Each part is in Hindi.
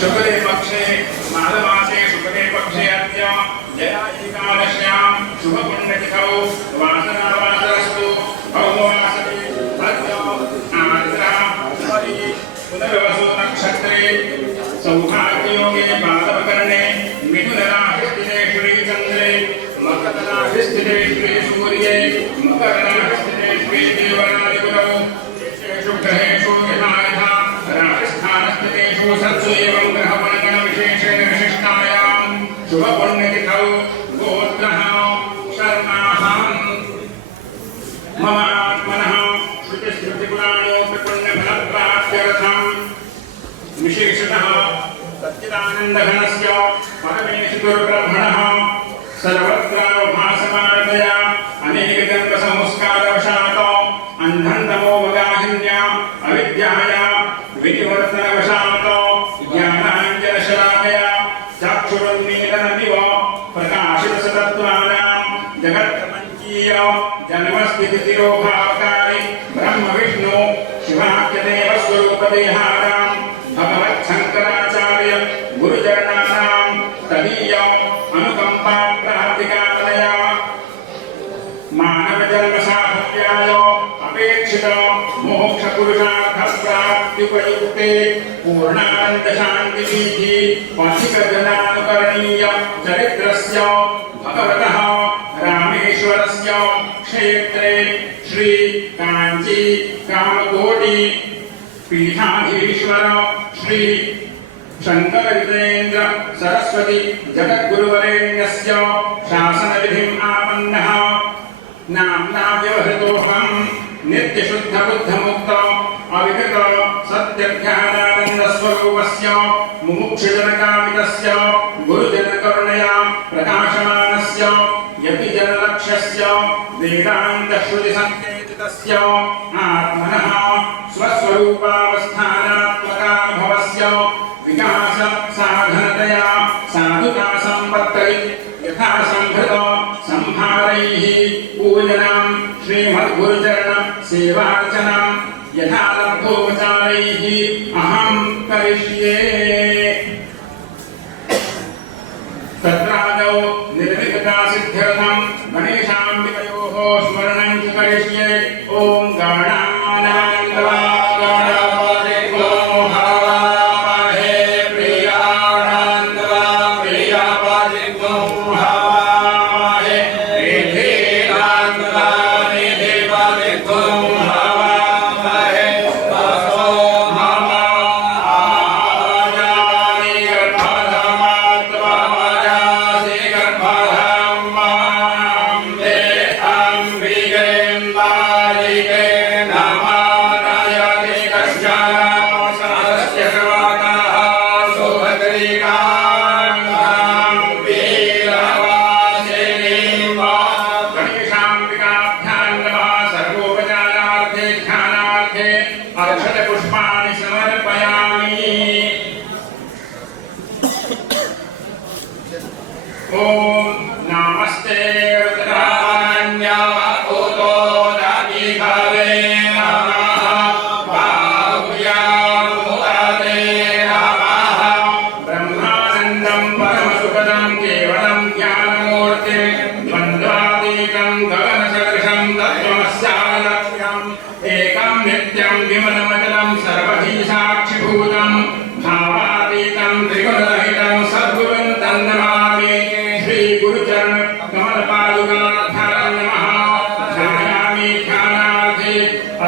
शुक्ले पक्षे माघमासे शुक्ले पक्षे अद्य जया एकादश्यां शुभपुण्यतिथौ वासनावासरस्तु भौमवासरे अद्य आर्द्रा हरि पुनर्वसु नक्षत्रे सौभाग्ययोगे पादपकर्णे मिथुनराशिस्थिते श्रीचन्द्रे मकरराशिस्थिते श्रीसूर्ये मकरराशिस्थिते श्रीदेवरादिगुणौ शुक्रहेषु यथा राजस्थानस्थितेषु सत्सु एवं ग्रहवर्गणविशेषेण विशिष्टायां शुभपुण्यतिथौ गोत्रः शर्माः मम आत्मनः श्रुतिस्मृतिपुराणोक्तपुण्यफलप्राप्त्यर्थं विशेषतः सच्चिदानन्दघनस्य परमेश्वरब्रह्मणः सर्वत्र भासमानतया अनेकजन्मसंस्कारवशात् अन्धन्तमो मगाहिन्या अविद्याया विनिवर्तनवशात् ज्ञानाञ्जनशलाकया चक्षुरुन्मीलनमिव प्रकाशितसतत्त्वानां जगत्प्रपञ्चीय जन्मस्थितितिरोभावकारि ब्रह्मविष्णु शिवाख्यदेवस्वरूपदेहानां भगवच्छङ्कराचार्य गुरुचरणा पूर्णानन्दशान्तिनिधि पथिकजनानुकरणीय चरित्रस्य भगवतः रामेश्वरस्य क्षेत्रे श्री काञ्ची कामकोटि पीठाधीश्वर श्री शंकरविजयेन्द्र सरस्वती जगद्गुरुवरेण्यस्य शासनविधिम् आपन्नः नाम्ना व्यवहृतोऽहं नित्यशुद्धबुद्धमुक्त अविगत सत्यज्ञानानन्दस्वरूपस्य मुमुक्षुजनकामितस्य गुरुजनकरुणया प्रकाशमानस्य यतिजनलक्ष्यस्य वेदान्तश्रुतिसङ्केतितस्य आत्मनः स्वस्वरूपावस्थानात्मकानुभवस्य विकास साधनतया साधुता संपत्तये यथा संभृत संभारैः पूजनं श्रीमद्गुरुचरण सेवार्चनं यथा लब्धोपचारैः अहं करिष्ये। तत्रादौ निर्विघ्नता सिद्ध्यर्थं गणेशाम्बिकयोः स्मरणं च करिष्ये। ॐ गणानां पुष्पाणि समर्पयामि। ॐ नमस्ते रुद्राण्यवकुतो दधिघवे नमः बाहुव्यामुदते नमः ब्रह्मानन्दं परमसुखदं केवलं ज्ञानमूर्तिं द्वन्द्वातीतं गगनसदृशं तत्त्वमस्यालक्ष्यम् एकं नित्यं विमलमचलं सर्वधी साक्षिभूतं भावातीतं त्रिगुणरहितं सद्गुरुं तन्नमामि। श्रीगुरुचरण कमलपादुकाभ्यां नमः। ध्यायामि ध्यानार्थे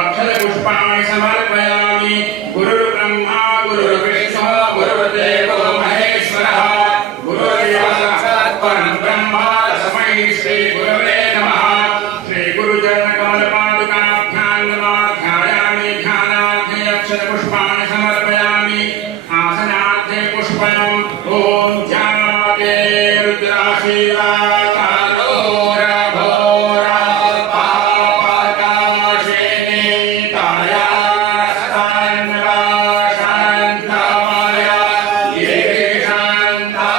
अक्षतपुष्पाणि समर्पयामि। गुरुर्ब्रह्मा गुरुर्विष्णु गुरुर्देवो महेश्वरः गुरुर्देवो साक्षात् परं ब्रह्म तस्मै श्रीगुरवे नमः। श्रीगुरुचरण कमलपादुकाभ्यां नमः। ध्यायामि ध्यानार्थे अक्षतपुष्पाणि समर्पयामि। आसनार्थे पुष्पम् ॐ जाते रुद्राशीलाकारो रघोरा पापकाशिनी ताया शान्तमया ये शान्ता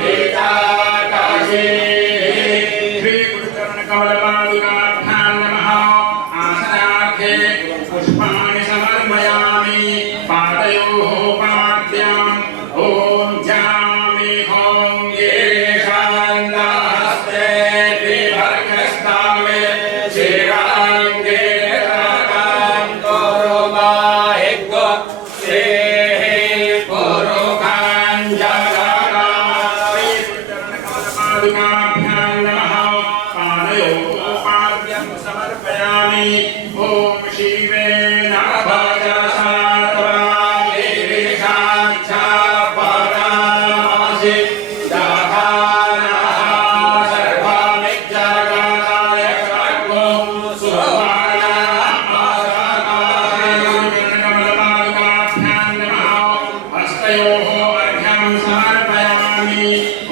गीताकाशिनी। श्रीगुरुचरणकमलपादुकाभ्यां नमः। आसनार्थे पुष्पाणि समर्पयामि। पादयोः पाद्याम् ॐ जामि हों ये शान्तास्ते विभर्गस्तावे चिराङ्गे रागां कुरुमाहिग्गो सेहि पुरुखाञ्जगामि। श्रीगुरुचरणकमलपादुकाभ्यां नमः। पादयोः पाद्यं समर्पयामि। ॐ शिवे नमः। ॐ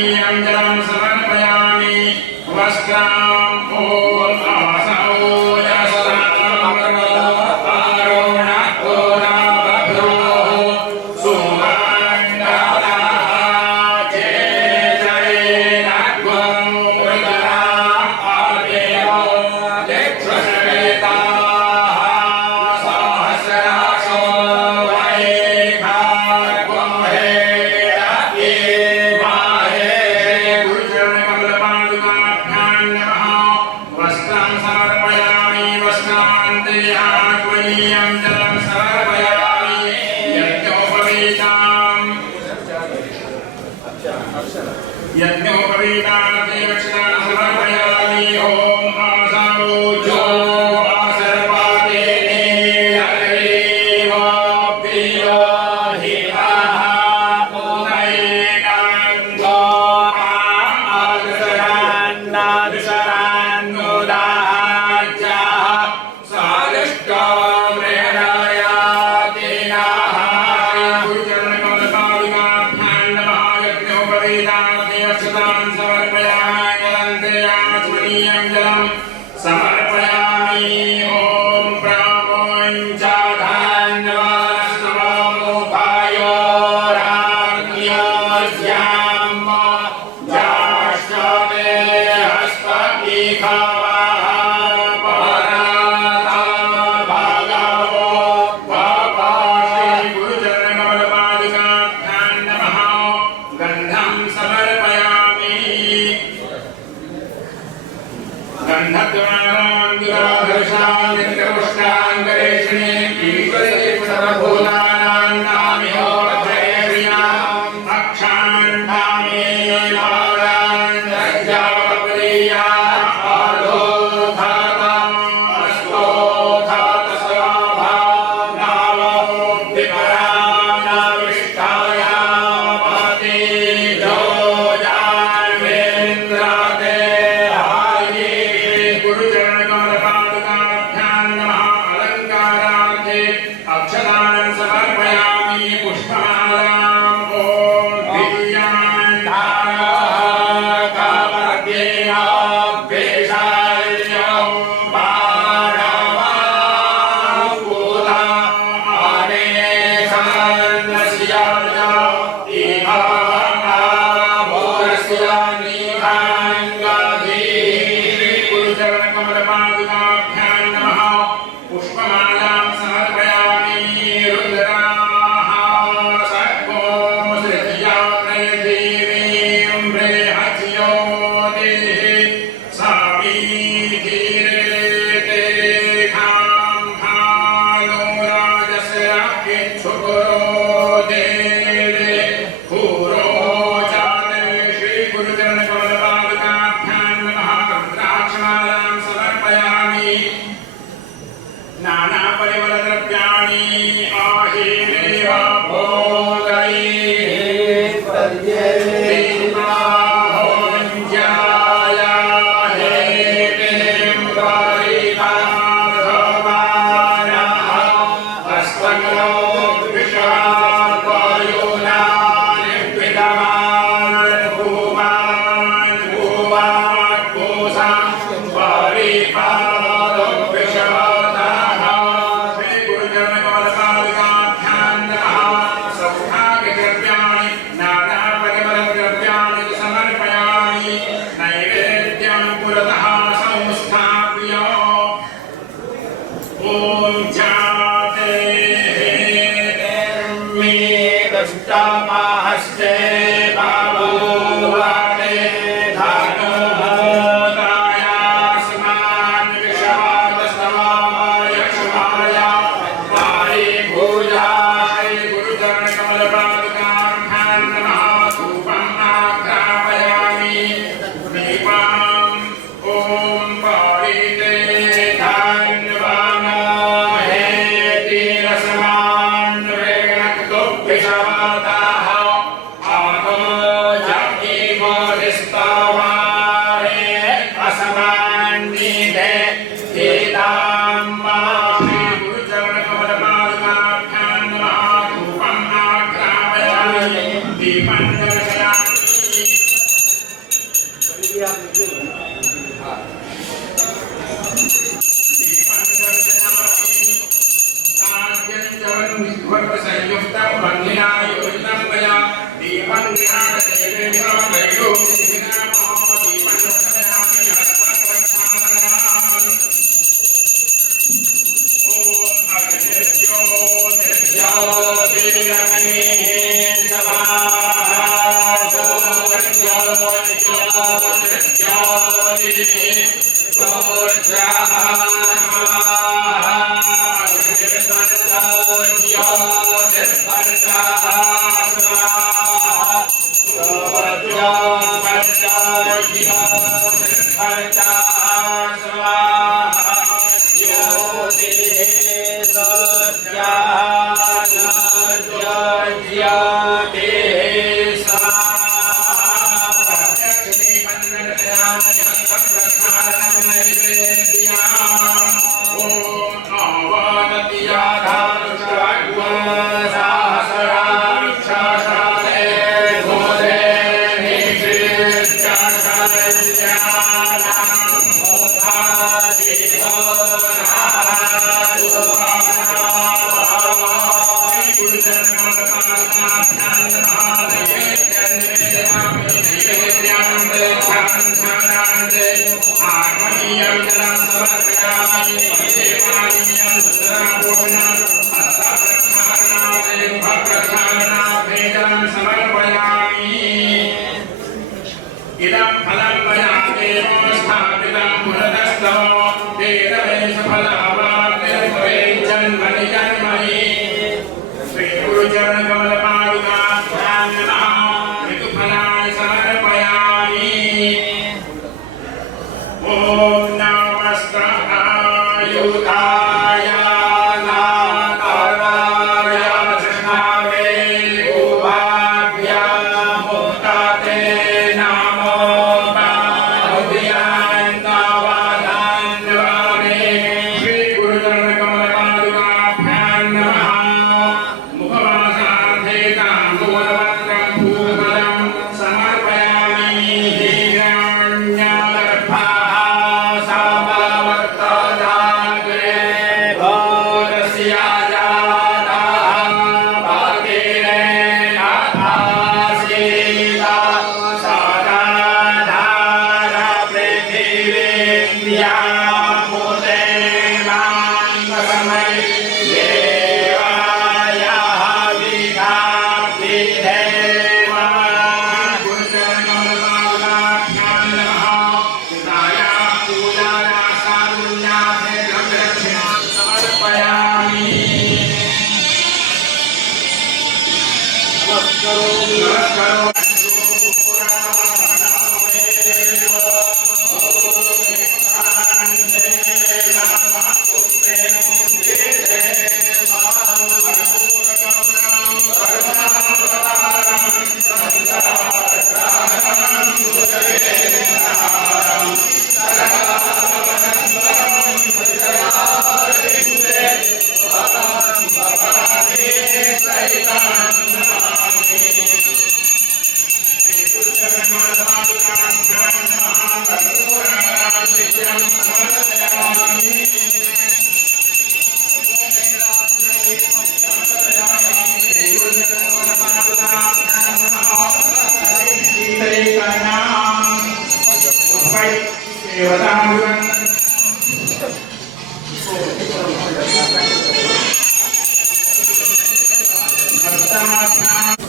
स्वनीयं जलं समर्पयामि वस्त्रां आसौ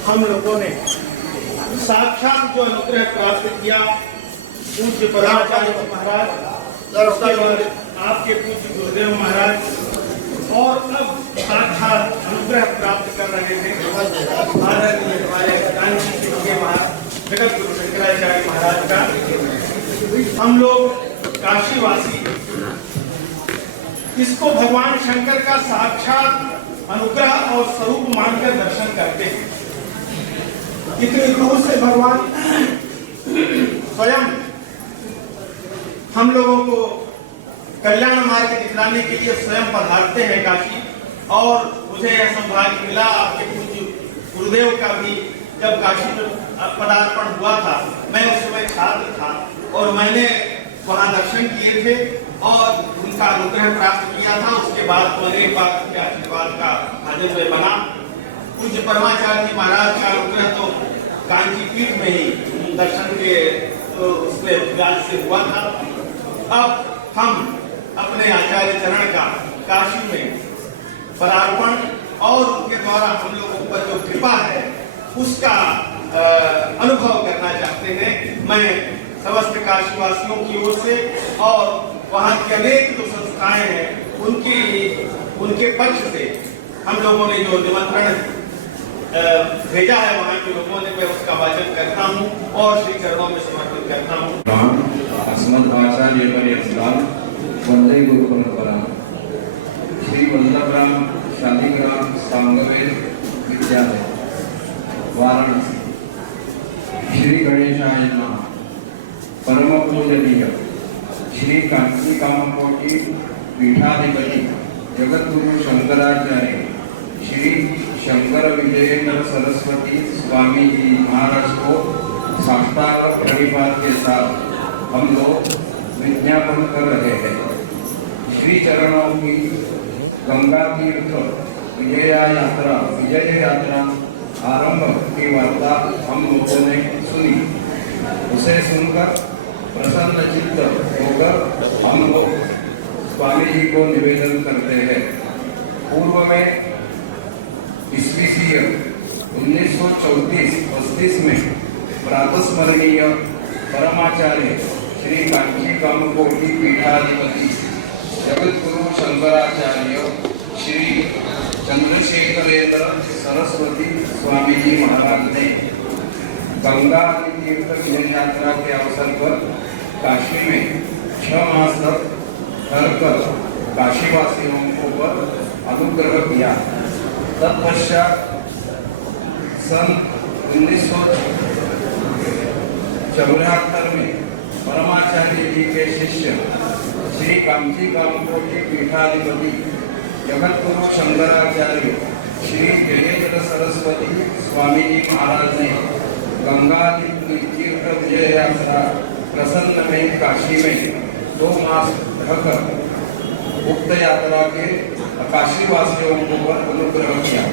हम लोगों ने साक्षात जो अनुग्रह प्राप्त किया पूज्य पदाचार्य महाराज, आपके पूज्य गुरुदेव महाराज, और अब साक्षात अनुग्रह प्राप्त कर रहे थे आदरणीय हमारे जगत गुरु शंकराचार्य महाराज का। हम लोग काशीवासी इसको भगवान शंकर का साक्षात अनुग्रह और स्वरूप मानकर दर्शन करते हैं। इतनी दूर से भगवान स्वयं हम लोगों को कल्याण मार्ग दिखलाने के लिए स्वयं पधारते हैं काशी। और मुझे यह सौभाग्य मिला, आपके पूज्य गुरुदेव का भी जब काशी में पदार्पण हुआ था, मैं उस समय छात्र था और मैंने वहां दर्शन किए थे और उनका अनुग्रह प्राप्त किया था। उसके बाद अनेक बार के आशीर्वाद का भाजन में बना। पूज्य परमाचार्य जी महाराज का अनुग्रह तो कांची पीठ में ही दर्शन के उसमें ज्ञान से हुआ था। अब हम अपने आचार्य चरण का काशी में पदार्पण और उनके द्वारा हम लोगों पर जो कृपा है उसका अनुभव करना चाहते हैं। मैं समस्त काशीवासियों की ओर से और वहाँ की अनेक जो संस्थाएं हैं उनके पक्ष से हम लोगों ने जो निमंत्रण भेजा है वहाँ के लोगों ने, मैं उसका वाचन करता हूँ और श्री चरणों में समर्पित करता हूँ। अस्मद्भाषार्य पर्यंताम् वंदे गुरु परंपरा। श्री वल्लभराम शालिग्राम सांगवेद विद्यालय वाराणसी। श्री गणेशाय नमः। परम पूजनीय श्री कांची कामकोटि पीठाधिपति जगद्गुरु शंकराचार्य श्री शंकर विजयेंद्र सरस्वती स्वामी जी महाराज को साष्टांग प्रणिपात के साथ हम लोग विज्ञापन कर रहे हैं। श्री चरणों की गंगा तीर्थ विजय यात्रा आरंभ की वार्ता हम लोगों ने सुनी। उसे सुनकर प्रसन्न चित्त होकर हम लोग स्वामी जी को निवेदन करते हैं। पूर्व में ईस्वीसीय 1934-35 में प्रातस्मरणीय परमाचार्य श्री कांची कामकोटि पीठाधिपति जगद्गुरु शंकराचार्य श्री चंद्रशेखरेंद्र सरस्वती स्वामी जी महाराज ने गंगा तीर्थ विजय यात्रा के अवसर पर काशी में 6 मास तक रहकर काशीवासियों को पर अनुग्रह किया। तत्पश्चात सन 1974 में परमाचार्य जी के शिष्य श्री कांची कामकोटि पीठाधिपति जगद्गुरु शंकराचार्य श्री जयेंद्र सरस्वती स्वामी जी महाराज ने गंगा तीर्थ विजय यात्रा प्रसन्न में काशी में 2 मास रहकर उक्त यात्रा के काशीवासियों को अनुग्रह किया।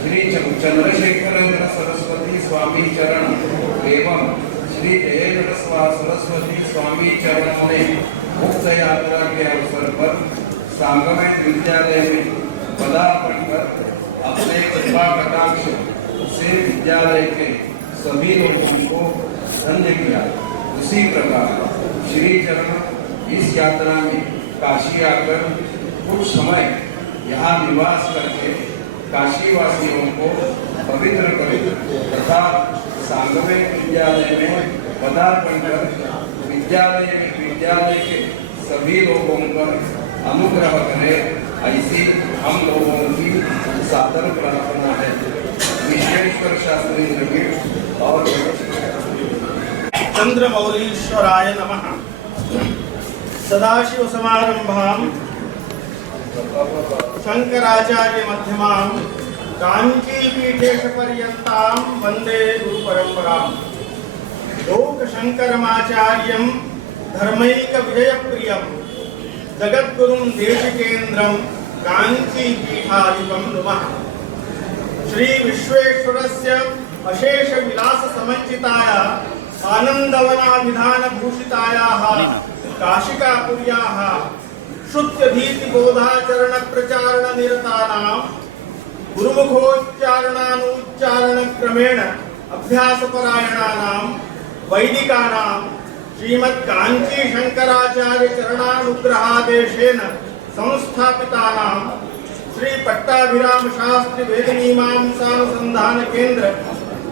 श्री चंद्रशेखरेंद्र सरस्वती स्वामी चरण एवं श्री जयेंद्र सरस्वती स्वामी चरणों ने उक्त यात्रा के अवसर पर सांगवेद विद्यालय में पदार्पण कर अपने कृपा कटाक्ष से विद्यालय के सभी लोगों को धन्य किया। उसी प्रकार श्री चरण इस यात्रा में काशी आकर कुछ समय यहाँ निवास करके काशीवासियों को पवित्र करे तथा सांगवेद विद्यालय में पदार्पण कर विद्यालय के सभी लोगों पर अनुग्रह करे, ऐसी हम लोगों की सादर प्रार्थना है। विश्वेश्वर शास्त्री नगीर और चंद्रमौलीश्वराय नमः। सदाशिव समारंभां शंकराचार्य मध्यमां कांची पीठेश पर्यंतां वंदे गुरु परंपरां। लोक शंकरमाचार्यं धर्मैक विजय प्रियं जगद्गुरुं देशिकेन्द्रं कांची पीठाधिपं नुमः। श्री विश्वेश्वरस्य अशेष विलास समंचिताया आनंदवना विधान भूषितायाः काशिकापुर्याः शुद्ध भीति बोधाचरण प्रचारण निरतानां गुरुमुखोच्चारणानुच्चारण क्रमेण अभ्यास परायणानां वैदिकानां श्रीमद् कांची शंकराचार्य चरणानुग्रहादेशेन संस्थापितानां श्री पट्टाभिराम शास्त्री वेद मीमांसानुसंधान केंद्र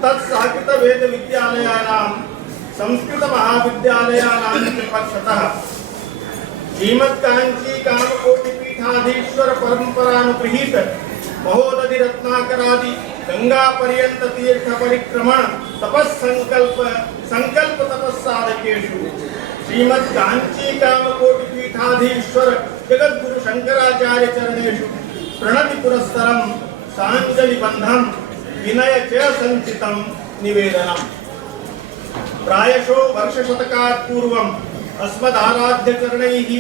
तत्साहित वेद विद्यालयानां संस्कृत महाविद्यालयानां च पक्षतः श्रीमद् कांची कामकोटि पीठाधीश्वर परंपरानुगृहीत महोदधि रत्नाकरादि गंगा पर्यंत तीर्थ परिक्रमण संकल्प तपस्साधकेषु श्रीमद् कांची कामकोटि पीठाधीश्वर जगद्गुरु शंकराचार्य चरणेषु प्रणति पुरस्सरं सांजलि बंधं विनय च संचितं निवेदनम्। प्रायशो वर्षशतकात् पूर्वम् अस्मदाराध्य चरणैः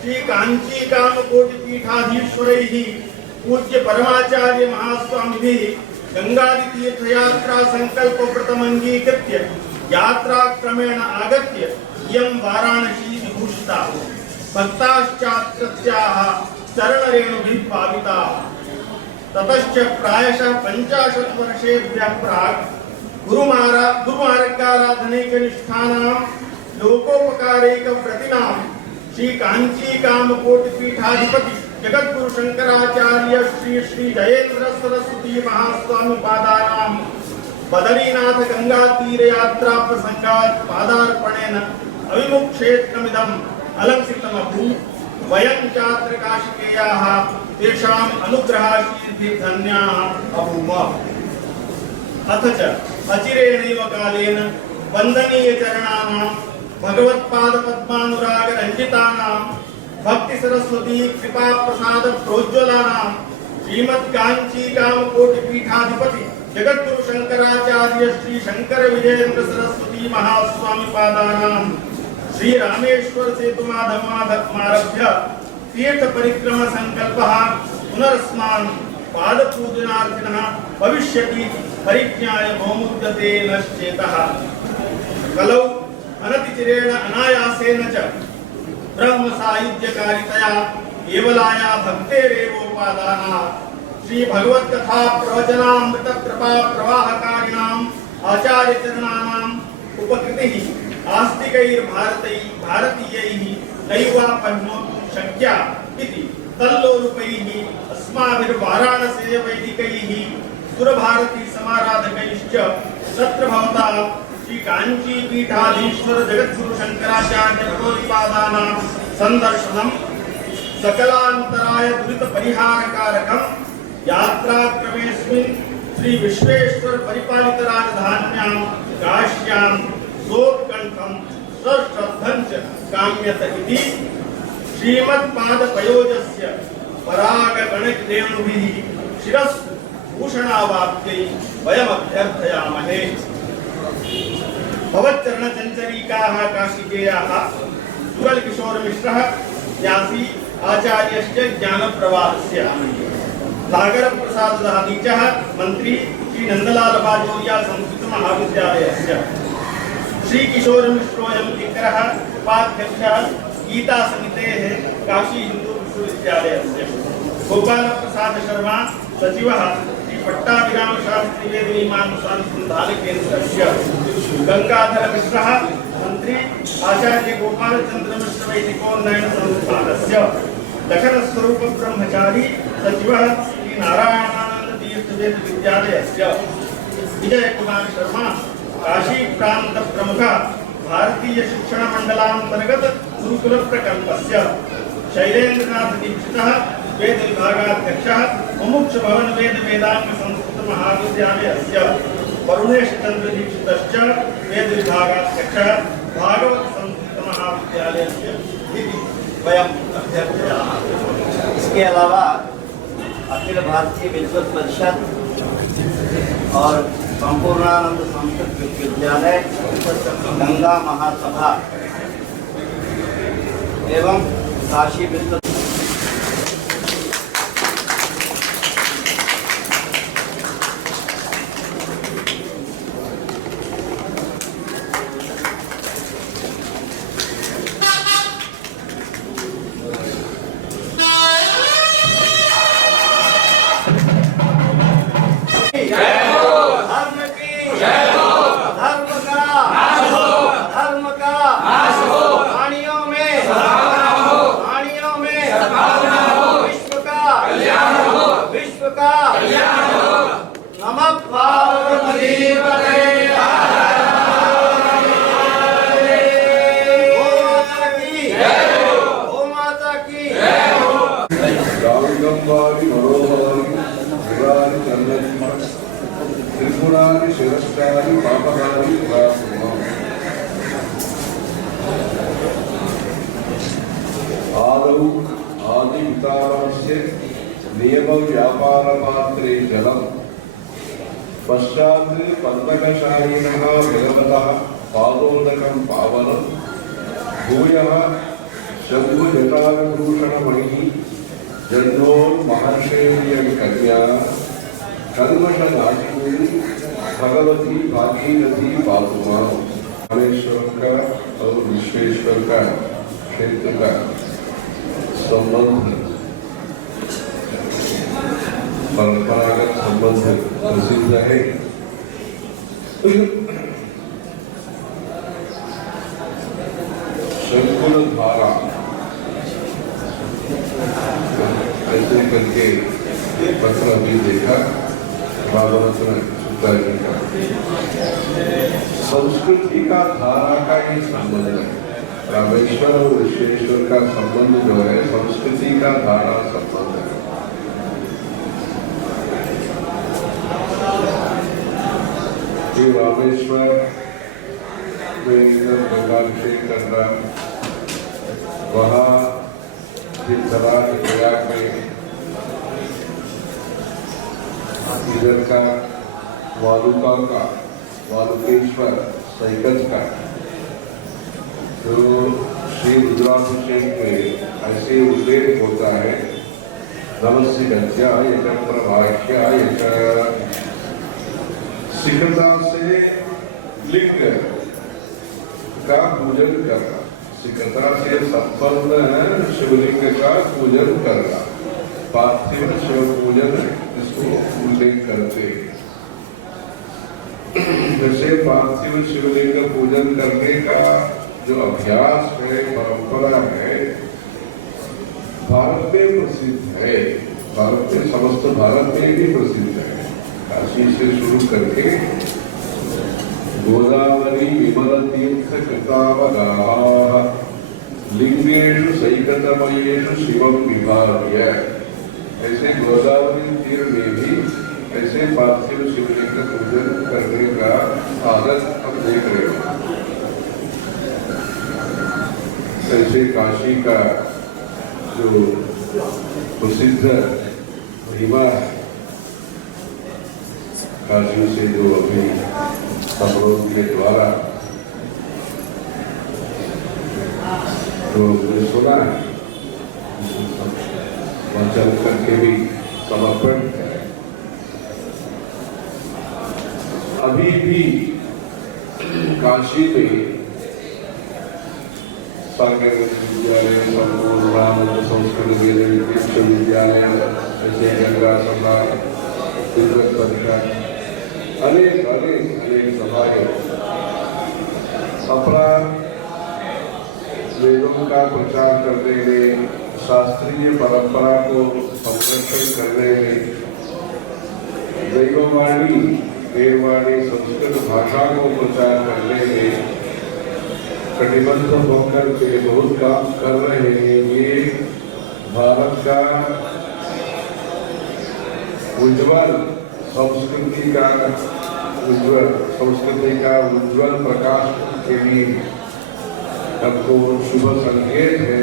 श्री कांची कामकोटि पीठाधीश्वरैः पूज्य परमाचार्य महास्वामिभिः गंगादि तीर्थयात्रा संकल्प व्रतमंगीकृत्य यात्रा क्रमेण आगत्य इयं वाराणसी विभूषिता भक्ताश्चात्रत्याः चरणरेणुभिः पाविताः। ततश्च प्रायशः 50 वर्षेभ्यः प्राक् गुरुमार्गाराधनैकनिष्ठानां लोकोपकारैकव्रतिनां श्री कांची कामकोटि पीठाधिपति जगद्गुरु शंकराचार्य श्री श्री जयेंद्र सरस्वती महास्वामी पादानां बदरीनाथ गंगा तीर यात्रा प्रसंगात् पादार्पणेन अविमुक्षेत्रमिदम् अलंकृतमभूत्। वयं चात्र काशिकेयाः तेषाम् अनुग्रहाशीर्षिधन्याः अभूम। अथ च अचिरेणैव कालेन वन्दनीय चरणानां भगवत्पाद पद्मानुराग रंजितानां भक्ति सरस्वती कृपा प्रसाद प्रोज्वलानां श्रीमद् कांची कामकोटि पीठाधिपति जगद्गुरु शंकराचार्य श्री शंकर विजयेंद्र सरस्वती महास्वामी पादानां श्री रामेश्वर सेतु माधवमारभ्य तीर्थ परिक्रमा संकल्पः पुनरस्मान् पाद पूजनार्थिनः भविष्यति परिज्ञाय भौमुद्यते नश्चेतः। कलौ अनतिचिरेण अनायासेन च ब्रह्म सायुज्यकारितया केवलाया भक्तेरेवोपादाना श्री भगवत कथा प्रवचनामृत कृपा प्रवाहकारिणाम् आचार्य चरणानाम् उपकृतिः भारतीयैः नैवापह्नोतुं शक्या इति तल्लोलुपैः अस्माभिर्वाराणसी वैदिकैः सुरभारती समाराधकैश्च तत्र भवता श्री कांची पीठाधीश्वर जगद्गुरु शंकराचार्य भगवत्पादानां संदर्शनं सकलांतराय दुरित परिहारकारकं यात्राक्रमेऽस्मिन् श्री विश्वेश्वर परिपालित राजधान्यां काश्यां सोत्कण्ठं सश्रद्धं च काम्यत इति श्रीमत्पादपयोजस्य परागगणरेणुभिः शिरस्भूषणावाप्त्यै वयमभ्यर्थयामहे। भवच्चरणचञ्चरीकाः काशिकेयाः जुगलकिशोरमिश्रः न्यासी आचार्यश्च ज्ञानप्रवाहस्य सागरप्रसाददहनीचः मन्त्री श्री नंदलाल बाजोरिया संस्कृत महाविद्यालयस्य श्रीकिशोरमिश्रोऽयं किङ्करः उपाध्यक्षः गीता समितेः काशी हिन्दू विश्वविद्यालयस्य गोपालप्रसाद शर्मा सचिवः श्री पट्टाभिराम शास्त्री वेदमीमांसानुसन्धानकेन्द्रस्य गंगाधर मिश्रः मंत्री आचार्य गोपालचंद्र मिश्र वैदिकोन्नयन संस्थानस्य दक्षिण स्वरूप ब्रह्मचारी सचिवः श्री नारायणानंद तीर्थ वेद विद्यालयस्य विजय कुमार शर्मा काशी प्रांत प्रमुख भारतीय शिक्षण मंडलांतर्गत गुरुकुल प्रकल्पस्य शैलेन्द्रनाथ दीक्षितः वेद विभागाध्यक्षः मुमुक्ष भवन वेद वेदांग संस्कृत महाविद्यालयस्य वरुणेश चंद्र दीक्षितश्च वेद विभागाध्यक्षः भागवत संस्कृत महाविद्यालयस्य इति वयम् अभ्यर्थयामः। इसके अलावा अखिल भारतीय विद्वत परिषद और संपूर्णानंद संस्कृत विश्वविद्यालय गंगा महासभा एवं काशी विश्व त्रिपुरानि शिरस्त्राणि पापहारि आदौ आदिवितारस्य नियम व्यापार मात्रे जलम् पश्चात् पद्मकशायिनः भगवतः पादोदकं पावनं भूयः शम्भुजटाभूषणमणिः जन्मोन्महर्षेयं कन्या कल्मषनाशिनी भगवती भागीरथी पातु मां। रामेश्वर का और विश्वेश्वर का क्षेत्र का संबंध परंपरागत संबंध प्रसिद्ध है। शंकुल धारा ऐसे करके पत्र अभी देखा भागवत में सुधारी का संस्कृति का धारा का ही संबंध है। रामेश्वर और विश्वेश्वर का संबंध जो है संस्कृति का धारा संबंध है। ये रामेश्वर में गंगाभिषेक करना, वहाँ तीर्थराज प्रयाग में इधर का वालुका का वालुकेश्वर सैकत का तो श्री रुद्राभिषेक में ऐसे उल्लेख होता है नमस्य गत्याय प्रभाष्याय शिखरता से लिंग का पूजन करना, शिखरता से संपन्न शिवलिंग का पूजन करना, पार्थिव शिव पूजन इसको उल्लेख करते हैं। जैसे पार्थिव शिवलिंग पूजन करने का जो अभ्यास है, परंपरा है, भारत में प्रसिद्ध है। भारत में समस्त भारत में भी प्रसिद्ध है। काशी से शुरू करके गोदावरी विमल तीर्थ कृतावगाः लिंगेषु सैकतमयेषु शिवं विभाव्य। ऐसे गोदावरी तीर में भी ऐसे पार्थिव शिवलिंग का पूजन करने का आदत हम देख रहे हैं। ऐसे काशी का जो प्रसिद्ध महिमा है, काशी से जो अभी समारोह के द्वारा जो मुझे सुना है वाचन करके भी समर्पण है। अभी भी काशी में सागर विश्वविद्यालय, संपूर्ण संस्कृत विश्वविद्यालय, ऐसे गंगा सभा, तिब्बत परिषद, अनेक अनेक अनेक सभाएं अपना वेदों का प्रचार करने में, शास्त्रीय परंपरा को संरक्षण करने में, दैववाणी देववाणी संस्कृत भाषा को प्रचार करने में कटिबद्ध होकर के बहुत काम कर रहे हैं। ये भारत का उज्ज्वल संस्कृति का उज्ज्वल प्रकाश के लिए हमको शुभ संकेत है।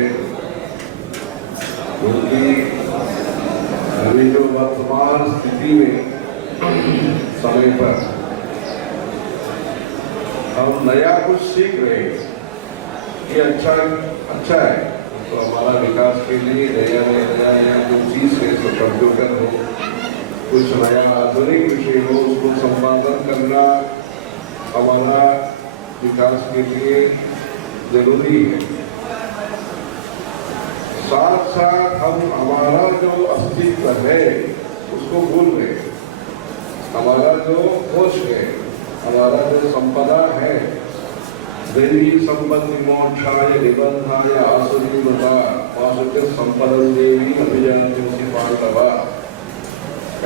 क्योंकि अभी जो वर्तमान स्थिति में समय पर हम नया कुछ सीख रहे हैं, ये अच्छा है। तो हमारा विकास के लिए नया जो चीज है, तो कंप्यूटर हो, कुछ नया आधुनिक विषय हो, उसको संपादन करना हमारा विकास के लिए जरूरी है। साथ साथ हम हमारा जो अस्तित्व है उसको भूल रहे हैं। हमारा जो कोश है, हमारा जो संपदा है, दैवी संपत्ति मोक्षाय निबंधाय आसुरी बता वासुदेव संपदन देवी अभिजान्यों पांडवा।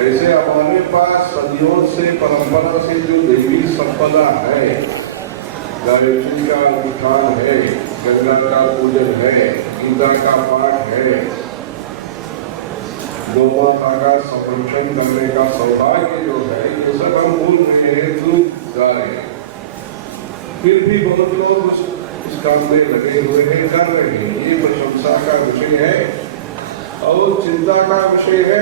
ऐसे हमारे पास सदियों से परंपरा से जो देवी संपदा है, गायत्री का अनुष्ठान है, गंगा का पूजन है, गीता का पाठ है, गोमाता का संरक्षण करने का सौभाग्य जो है, ये सब हम भूल रहे हैं, चूक जा रहे हैं। फिर भी बहुत लोग इस काम में लगे हुए हैं, कर रहे हैं। ये प्रशंसा का विषय है और चिंता का विषय है।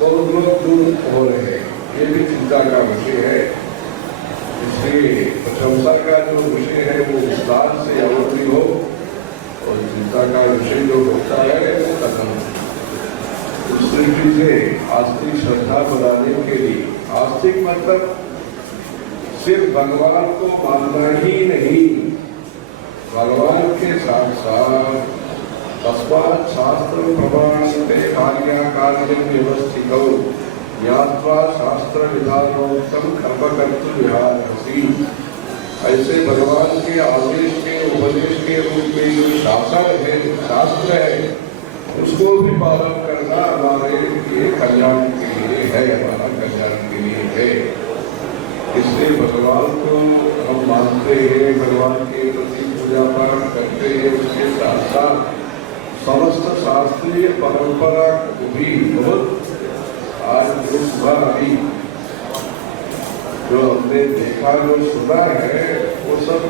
बहुत लोग दूर हो रहे हैं, ये भी चिंता का विषय है। इसलिए प्रशंसा का जो विषय है वो विस्तार से अवधि हो और चिंता का विषय जो होता है वो कथन। उस दृष्टि से आस्तिक श्रद्धा बढ़ाने के लिए, आस्तिक मतलब सिर्फ भगवान को मानना ही नहीं, भगवान के साथ साथ तस्मात् शास्त्र प्रमाणते कार्य कार्य व्यवस्थितौ ज्ञात्वा शास्त्र विधानोक्तम कर्म कर्तुं विहारसि। ऐसे भगवान के आदेश के उपदेश के रूप में जो शास्त्र है उसको भी पालन करना हमारे लिए कल्याण के लिए है, हमारा कल्याण के लिए है। इसलिए भगवान को हम मानते हैं, भगवान के प्रति पूजा पाठ करते हैं, उसके साथ साथ समस्त शास्त्रीय परंपरा को भी बहुत आज जो सुबह अभी जो हमने देखा, जो सुना है, वो सब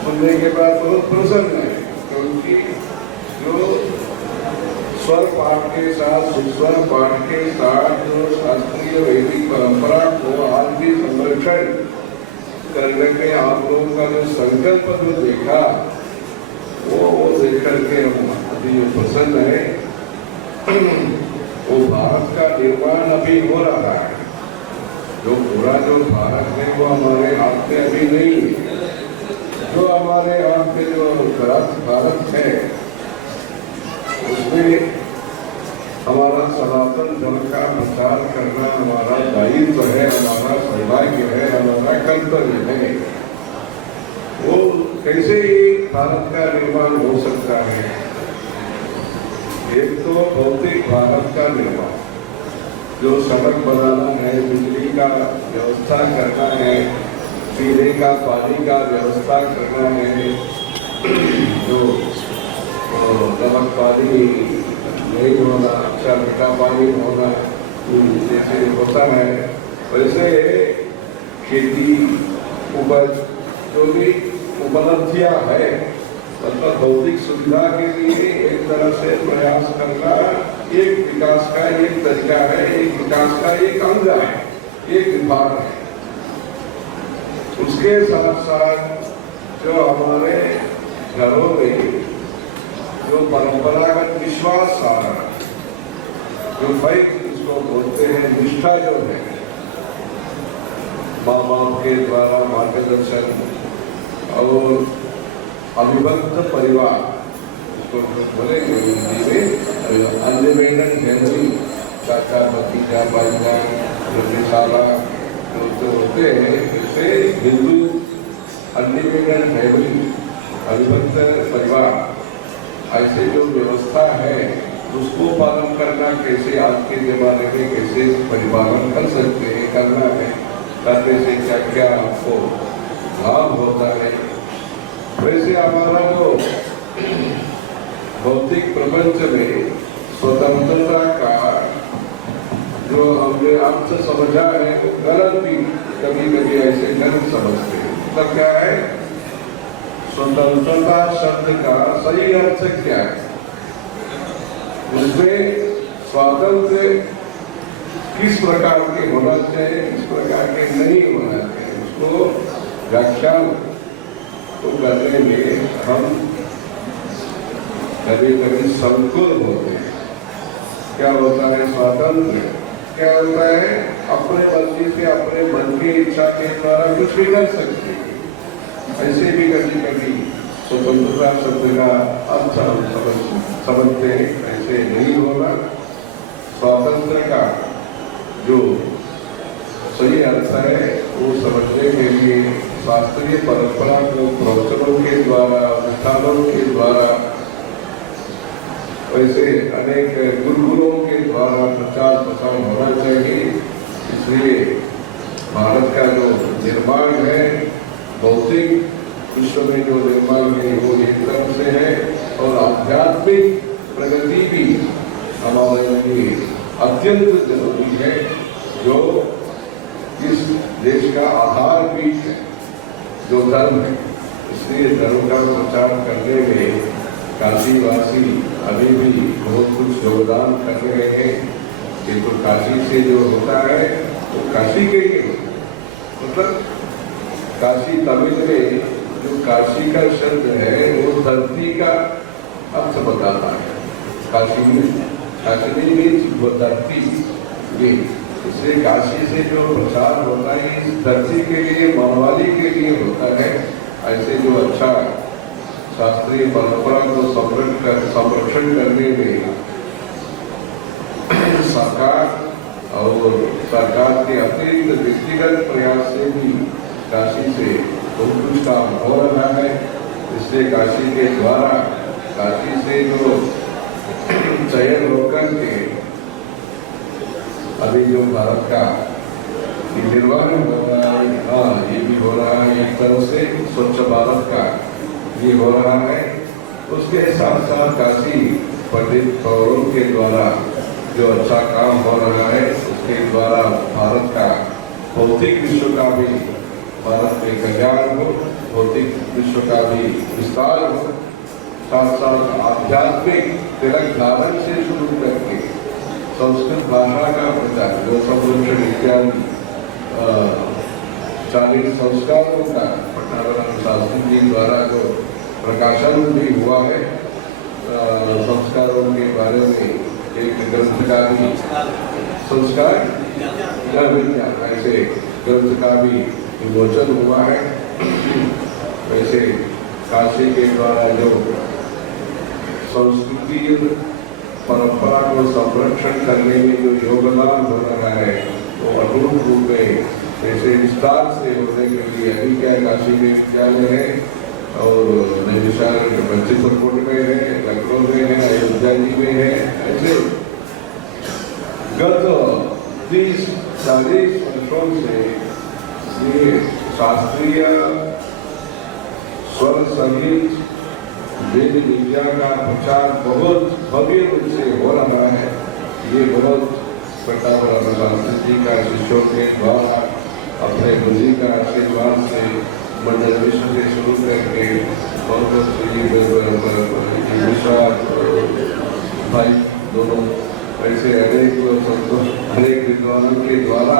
सुनने के बाद बहुत प्रसन्न है, क्योंकि जो स्वर पाठ के साथ सुस्वर पाठ के साथ जो शास्त्रीय वैदिक परंपरा को आज भी संरक्षण करने के आप लोगों का जो संकल्प जो देखा वो देख करके हम अभी प्रसन्न है। वो भारत का निर्माण अभी हो रहा है, जो पूरा जो भारत है वो हमारे हाथ में अभी नहीं है। जो हमारे हाथ में जो भारत है उसमें हमारा सनातन धर्म का प्रचार करना हमारा दायित्व है, हमारा सौभाग्य है, हमारा कर्तव्य है। वो कैसे ही भारत का निर्माण हो सकता है? एक तो भौतिक भारत का निर्माण, जो सड़क बनाना है, बिजली का व्यवस्था करना है, पीने का पानी का व्यवस्था करना है, जो नमक पानी नहीं होना, अच्छा मीठा पानी होना जैसे होता है, वैसे खेती उपज जो भी उपलब्धियां है, मतलब भौतिक सुविधा के लिए एक तरह से प्रयास करना एक विकास का एक तरीका है, एक विकास का एक अंग है, एक विभाग है। उसके साथ साथ जो हमारे घरों में जो परंपरागत विश्वास आ रहा है, जो फाइट इसको बोलते हैं, निष्ठा जो है, माँ बाप के द्वारा मार्गदर्शन और अविभक्त परिवार, उसको बोलेंगे हिंदी में अनडिपेंडेंट फैमिली, चाचा भतीजा भाईजान साला जो होते हैं, जैसे हिंदू अनडिपेंडेंट फैमिली, अविभक्त परिवार, ऐसे जो व्यवस्था है उसको पालन करना कैसे आज के जमाने में कैसे परिपालन कर सकते हैं, करना है, करने से क्या क्या आपको लाभ होता है। वैसे हमारा जो भौतिक प्रपंच में स्वतंत्रता का जो हमने अर्थ समझा है वो गलत भी कभी कभी ऐसे गलत समझते हैं। मतलब क्या है स्वतंत्रता शब्द का सही अर्थ क्या है? उसमें स्वातंत्र किस प्रकार के होना चाहिए, किस प्रकार के नहीं होना चाहिए, उसको व्याख्यान तो करने में हम कभी कभी संकुल होते हैं। क्या होता है स्वातंत्र? क्या होता है अपने मर्जी से, अपने मन की इच्छा के द्वारा कुछ भी कर सकते हैं। ऐसे भी कभी कभी स्वतंत्रता शब्द का अर्थ हम समझते हैं, ऐसे नहीं होगा। स्वातंत्र का जो सही अर्थ है वो समझने के लिए शास्त्रीय परंपरा को प्रवचनों के द्वारा, अनुष्ठानों के द्वारा, वैसे अनेक गुरुकुलों के द्वारा प्रचार प्रसार होना चाहिए। इसलिए भारत का जो निर्माण है, भौतिक विश्व में जो निर्माण है वो एक तरफ से है, और आध्यात्मिक प्रगति भी हमारे लिए अत्यंत जरूरी है, जो इस देश का आधार भी है, जो धर्म है। इसलिए धर्म का प्रचार करने में काशीवासी अभी भी बहुत कुछ योगदान कर रहे हैं। ये तो काशी से जो होता है वो काशी के ही मतलब काशी तमिल में जो काशी का शब्द है वो धरती का अर्थ बताता है। काशी मीन्स वो धरती, ये इसलिए काशी से जो प्रचार होता है इस धरती के लिए, मानवाली के लिए होता है। ऐसे जो अच्छा शास्त्रीय परंपरा को संरक्षण करने में सरकार के अतिरिक्त व्यक्तिगत प्रयास से भी काशी से बहुत कुछ काम हो रहा है। इसलिए काशी के द्वारा, काशी से जो चयन होकर के अभी जो भारत का निर्माण हो रहा है, हाँ ये भी हो रहा है, एक तरह से स्वच्छ भारत का ये हो रहा है। उसके साथ साथ काशी पंडित कौरों के द्वारा जो अच्छा काम हो रहा है, उसके द्वारा भारत का भौतिक विश्व का भी, भारत में कल्याण हो, भौतिक विश्व का भी विस्तार हो, साथ साथ आध्यात्मिक तिलक धारण से शुरू करके संस्कृत भाषा का प्रचार, जो संरक्षण इत्यादि 40 संस्कारों का पट्टाभिराम शास्त्री जी द्वारा जो प्रकाशन भी हुआ है, संस्कारों के बारे में एक ग्रंथ का भी संस्कार ऐसे ग्रंथ का भी विमोचन हुआ है। वैसे काशी के द्वारा जो संस्कृति परंपरा को संरक्षण करने में जो योगदान हो रहा है वो अटूट रूप में वैसे विस्तार से होने के लिए अभी क्या काशी में विद्यालय है और नई विशाल बच्चीपुर में है, लखनऊ में है, अयोध्या जी में है। ऐसे गत 30-40 वर्षों से ये शास्त्रीय स्वर संगीत वेद विद्या का प्रचार बहुत भव्य रूप से हो रहा है। ये बहुत पट्टाभिराम शास्त्री जी का शिष्यों के द्वारा अपने गुरु जी का आशीर्वाद से मंडल विश्व से शुरू करके बहुत भाई दोनों ऐसे अनेक विद्वानों के द्वारा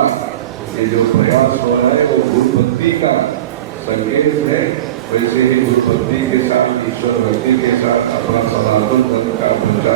ये जो प्रयास हो रहा है वो गुरु भक्ति का संकेत है। वैसे ही गुरु भक्ति के साथ, ईश्वर भक्ति के साथ अपना सनातन धर्म का प्रचार